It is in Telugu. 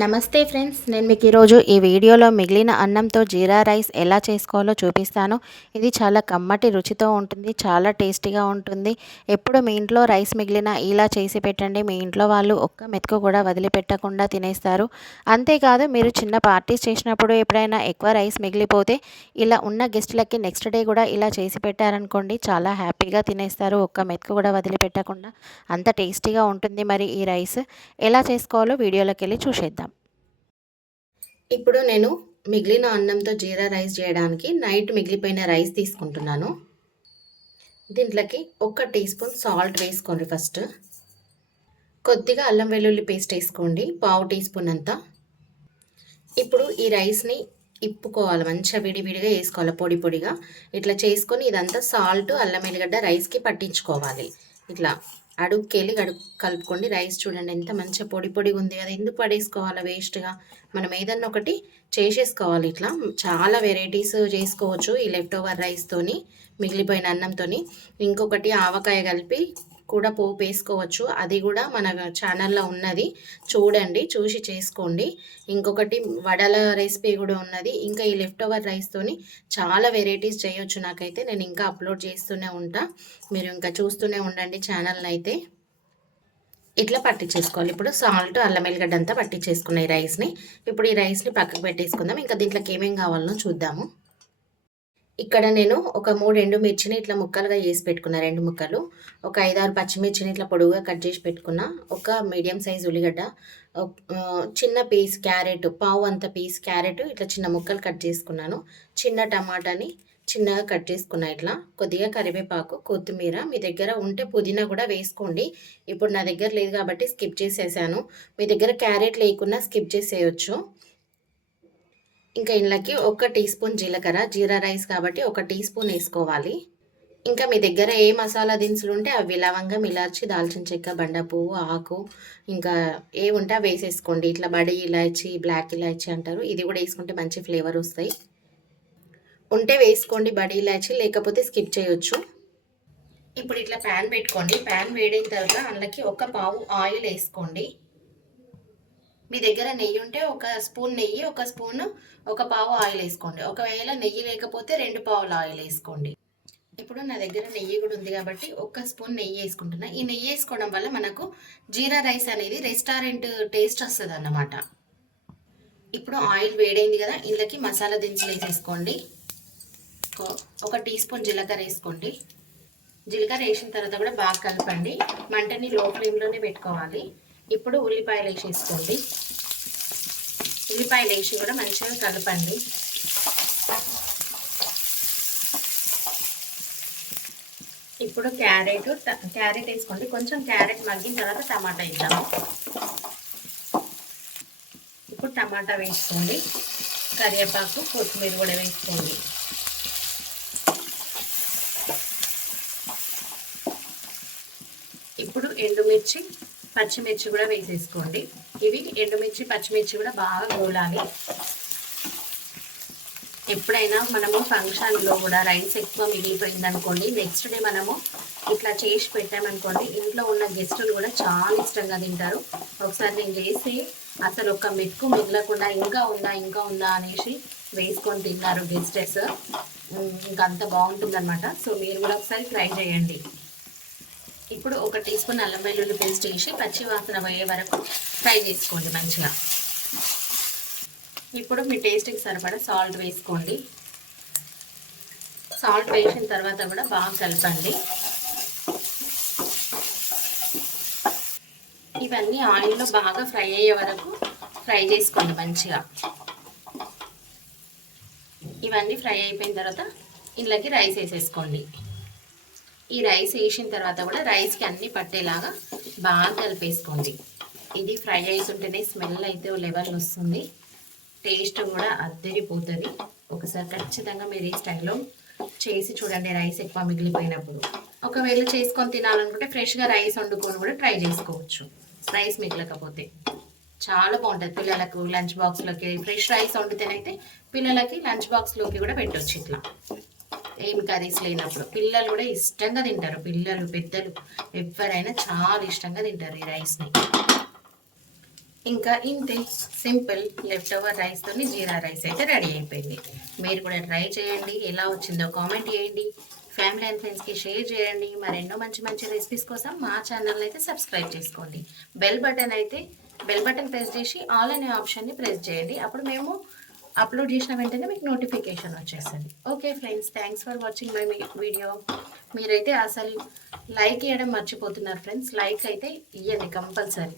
నమస్తే ఫ్రెండ్స్, నేను మీకు ఈరోజు ఈ వీడియోలో మిగిలిన అన్నంతో జీరా రైస్ ఎలా చేసుకోవాలో చూపిస్తాను. ఇది చాలా కమ్మటి రుచితో ఉంటుంది, చాలా టేస్టీగా ఉంటుంది. ఎప్పుడు మీ ఇంట్లో రైస్ మిగిలిన ఇలా చేసి పెట్టండి, మీ ఇంట్లో వాళ్ళు ఒక్క మెతుకు కూడా వదిలిపెట్టకుండా తినేస్తారు. అంతేకాదు, మీరు చిన్న పార్టీస్ చేసినప్పుడు ఎప్పుడైనా ఎక్కువ రైస్ మిగిలిపోతే ఇలా ఉన్న గెస్టులకి నెక్స్ట్ డే కూడా ఇలా చేసి పెట్టారనుకోండి, చాలా హ్యాపీగా తినేస్తారు, ఒక్క మెతుకు కూడా వదిలిపెట్టకుండా. అంత టేస్టీగా ఉంటుంది. మరి ఈ రైస్ ఎలా చేసుకోవాలో వీడియోలోకి వెళ్ళి చూసేద్దాం. ఇప్పుడు నేను మిగిలిన అన్నంతో జీరా రైస్ చేయడానికి నైట్ మిగిలిపోయిన రైస్ తీసుకుంటున్నాను. దీంట్లోకి 1 టీ స్పూన్ సాల్ట్ వేసుకోండి. ఫస్ట్ కొద్దిగా అల్లం వెల్లుల్లి పేస్ట్ వేసుకోండి, 1/2 టీ స్పూన్ అంతా. ఇప్పుడు ఈ రైస్ని ఇప్పుకోవాలి, మంచిగా విడివిడిగా వేసుకోవాలి, పొడి పొడిగా ఇట్లా చేసుకొని ఇదంతా సాల్ట్ అల్లం ఎల్లిగడ్డ రైస్కి పట్టించుకోవాలి. ఇట్లా అడుగుకెళ్ళి కలుపుకోండి. రైస్ చూడండి ఎంత మంచిగా పొడి పొడిగా ఉంది కదా, ఎందుకు పడేసుకోవాలి వేస్ట్గా. మనం ఏదన్నా ఒకటి చేసేసుకోవాలి. ఇట్లా చాలా వెరైటీస్ చేసుకోవచ్చు ఈ లెఫ్ట్ ఓవర్ రైస్తోని, మిగిలిపోయిన అన్నంతోని. ఇంకొకటి ఆవకాయ కలిపి కూడా పోపు వేసుకోవచ్చు, అది కూడా మన ఛానల్లో ఉన్నది, చూడండి, చూసి చేసుకోండి. ఇంకొకటి వడల రెసిపీ కూడా ఉన్నది. ఇంకా ఈ లెఫ్ట్ ఓవర్ రైస్తోని చాలా వెరైటీస్ చేయొచ్చు. నాకైతే నేను ఇంకా అప్లోడ్ చేస్తూనే ఉంటా, మీరు ఇంకా చూస్తూనే ఉండండి ఛానల్ని అయితే. ఇట్లా పట్టించేసుకోవాలి. ఇప్పుడు సాల్ట్ అల్లం ఎల్లిగడ్డ అంతా పట్టించేసుకున్న ఈ రైస్ని. ఇప్పుడు ఈ రైస్ని పక్కకు పెట్టేసుకుందాం. ఇంకా దీంట్లోకి ఏమేమి కావాలనో చూద్దాము. ఇక్కడ నేను ఒక 3 ఎండుమిర్చిని ఇట్లా ముక్కలుగా చేసి పెట్టుకున్నా, 2 ముక్కలు. ఒక 5-6 పచ్చిమిర్చిని ఇట్లా పొడుగుగా కట్ చేసి పెట్టుకున్నా. ఒక మీడియం సైజ్ ఉల్లిగడ్డ, చిన్న పీస్ క్యారెట్, పావు అంత పీస్ క్యారెట్ ఇట్లా చిన్న ముక్కలు కట్ చేసుకున్నాను. చిన్న టమాటాని చిన్నగా కట్ చేసుకున్నా ఇట్లా. కొద్దిగా కరివేపాకు, కొత్తిమీర, మీ దగ్గర ఉంటే పుదీనా కూడా వేసుకోండి. ఇప్పుడు నా దగ్గర లేదు కాబట్టి స్కిప్ చేసేసాను. మీ దగ్గర క్యారెట్ లేకున్నా స్కిప్ చేసేయచ్చు. ఇంకా ఇందులోకి 1 టీ స్పూన్ జీలకర్ర, జీరా రైస్ కాబట్టి 1 టీ స్పూన్ వేసుకోవాలి. ఇంకా మీ దగ్గర ఏ మసాలా దినుసులు ఉంటే అవి లవంగం, ఇలాచి, దాల్చిన చెక్క, బండ పువ్వు, ఆకు, ఇంకా ఏ ఉంటే అవి వేసేసుకోండి. ఇట్లా బడి ఇలాచి, బ్లాక్ ఇలాచి అంటారు, ఇది కూడా వేసుకుంటే మంచి ఫ్లేవర్ వస్తాయి. ఉంటే వేసుకోండి బడి ఇలాచి, లేకపోతే స్కిప్ చేయొచ్చు. ఇప్పుడు ఇట్లా ప్యాన్ పెట్టుకోండి. ప్యాన్ వేడైన తర్వాత అందులోకి 1 పావు ఆయిల్ వేసుకోండి. మీ దగ్గర నెయ్యి ఉంటే 1 స్పూన్ నెయ్యి, 1 స్పూన్ 1 పావు ఆయిల్ వేసుకోండి. ఒకవేళ నెయ్యి లేకపోతే 2 పావుల ఆయిల్ వేసుకోండి. ఇప్పుడు నా దగ్గర నెయ్యి కూడా ఉంది కాబట్టి 1 స్పూన్ నెయ్యి వేసుకుంటున్నా. ఈ నెయ్యి వేసుకోవడం వల్ల మనకు జీరా రైస్ అనేది రెస్టారెంట్ టేస్ట్ వస్తుంది అన్నమాట. ఇప్పుడు ఆయిల్ వేడైంది కదా, ఇందులోకి మసాలా దినుసులు వేసేసుకోండి. 1 టీ స్పూన్ జీలకర్ర వేసుకోండి. జీలకర్ర వేసిన తర్వాత కూడా బాగా కలపండి. మంటని లో ఫ్లేమ్లోనే పెట్టుకోవాలి. ఇప్పుడు ఉల్లిపాయలు వేసేసుకోండి. ఉల్లిపాయలు వేసి కూడా మంచిగా కలపండి. ఇప్పుడు క్యారెట్ వేసుకోండి. కొంచెం క్యారెట్ మగ్గిన తర్వాత టమాటా వేద్దాము. ఇప్పుడు టమాటా వేసుకోండి. కరివేపాకు, కొత్తిమీర కూడా వేసుకోండి. ఇప్పుడు ఎండుమిర్చి, పచ్చిమిర్చి కూడా వేసేసుకోండి. ఇవి ఎండుమిర్చి, పచ్చిమిర్చి కూడా బాగా గోలాలి. ఎప్పుడైనా మనము ఫంక్షన్లో కూడా రైస్ ఎక్కువ మిగిలిపోయింది అనుకోండి, నెక్స్ట్ డే మనము ఇట్లా చేసి పెట్టామనుకోండి, ఇంట్లో ఉన్న గెస్టులు కూడా చాలా ఇష్టంగా తింటారు. ఒకసారి నేను చేసి అసలు 1 మెతుకు మిగలకుండా ఇంకా ఉందా అనేసి వేసుకొని తిన్నారు గెస్టెస్. ఇంకా అంత బాగుంటుందన్నమాట. సో మీరు కూడా ఒకసారి ట్రై చేయండి. ఇప్పుడు 1 టీ స్పూన్ అల్లం వెల్లుల్లి పేస్ట్ వేసి పచ్చి వాసన పోయే వరకు ఫ్రై చేసుకోండి మంచిగా. ఇప్పుడు మీ టేస్ట్కి సరిపడా సాల్ట్ వేసుకోండి. సాల్ట్ వేసిన తర్వాత కూడా బాగా కలపండి. ఇవన్నీ ఆయిల్లో బాగా ఫ్రై అయ్యే వరకు ఫ్రై చేసుకోండి మంచిగా. ఇవన్నీ ఫ్రై అయిపోయిన తర్వాత ఇందులోకి రైస్ వేసేసుకోండి. ఈ రైస్ వేసిన తర్వాత కూడా రైస్కి అన్నీ పట్టేలాగా బాగా కలిపేసుకోండి. ఇది ఫ్రై అవుతుంటేనే స్మెల్ అయితే లెవెల్ వస్తుంది, టేస్ట్ కూడా అద్దరిపోతుంది. ఒకసారి ఖచ్చితంగా మీరు ఈ స్టైల్లో చేసి చూడండి రైస్ ఎక్కువ మిగిలిపోయినప్పుడు. ఒకవేళ చేసుకొని తినాలనుకుంటే ఫ్రెష్గా రైస్ వండుకొని కూడా ట్రై చేసుకోవచ్చు, రైస్ మిగలకపోతే. చాలా బాగుంటుంది పిల్లలకు లంచ్ బాక్స్లోకి. ఫ్రెష్ రైస్ వండితేనైతే పిల్లలకి లంచ్ బాక్స్లోకి కూడా పెట్టవచ్చు. ఇట్లా ఏం కర్రీస్ లేనప్పుడు పిల్లలు కూడా ఇష్టంగా తింటారు. పిల్లలు, పెద్దలు ఎవరైనా చాలా ఇష్టంగా తింటారు ఈ రైస్ని. ఇంకా ఇంతే సింపుల్ లెఫ్ట్ ఓవర్ రైస్తోని జీరా రైస్ అయితే రెడీ అయిపోయింది. మీరు కూడా ట్రై చేయండి, ఎలా వచ్చిందో కామెంట్ చేయండి, ఫ్యామిలీ అండ్ ఫ్రెండ్స్కి షేర్ చేయండి. మరెన్నో మంచి మంచి రెసిపీస్ కోసం మా ఛానల్ అయితే సబ్స్క్రైబ్ చేసుకోండి. బెల్ బటన్ ప్రెస్ చేసి ఆల్ అనే ఆప్షన్ని ప్రెస్ చేయండి. అప్పుడు మేము అప్లోడ్ చేసిన వెంటనే మీకు నోటిఫికేషన్ వచ్చేస్తుంది. Okay friends, thanks for watching my video. మీరైతే అసలు లైక్ ఇవ్వడం మర్చిపోతున్నారు ఫ్రెండ్స్. లైక్ అయితే ఇవ్వండి కంపల్సరీ.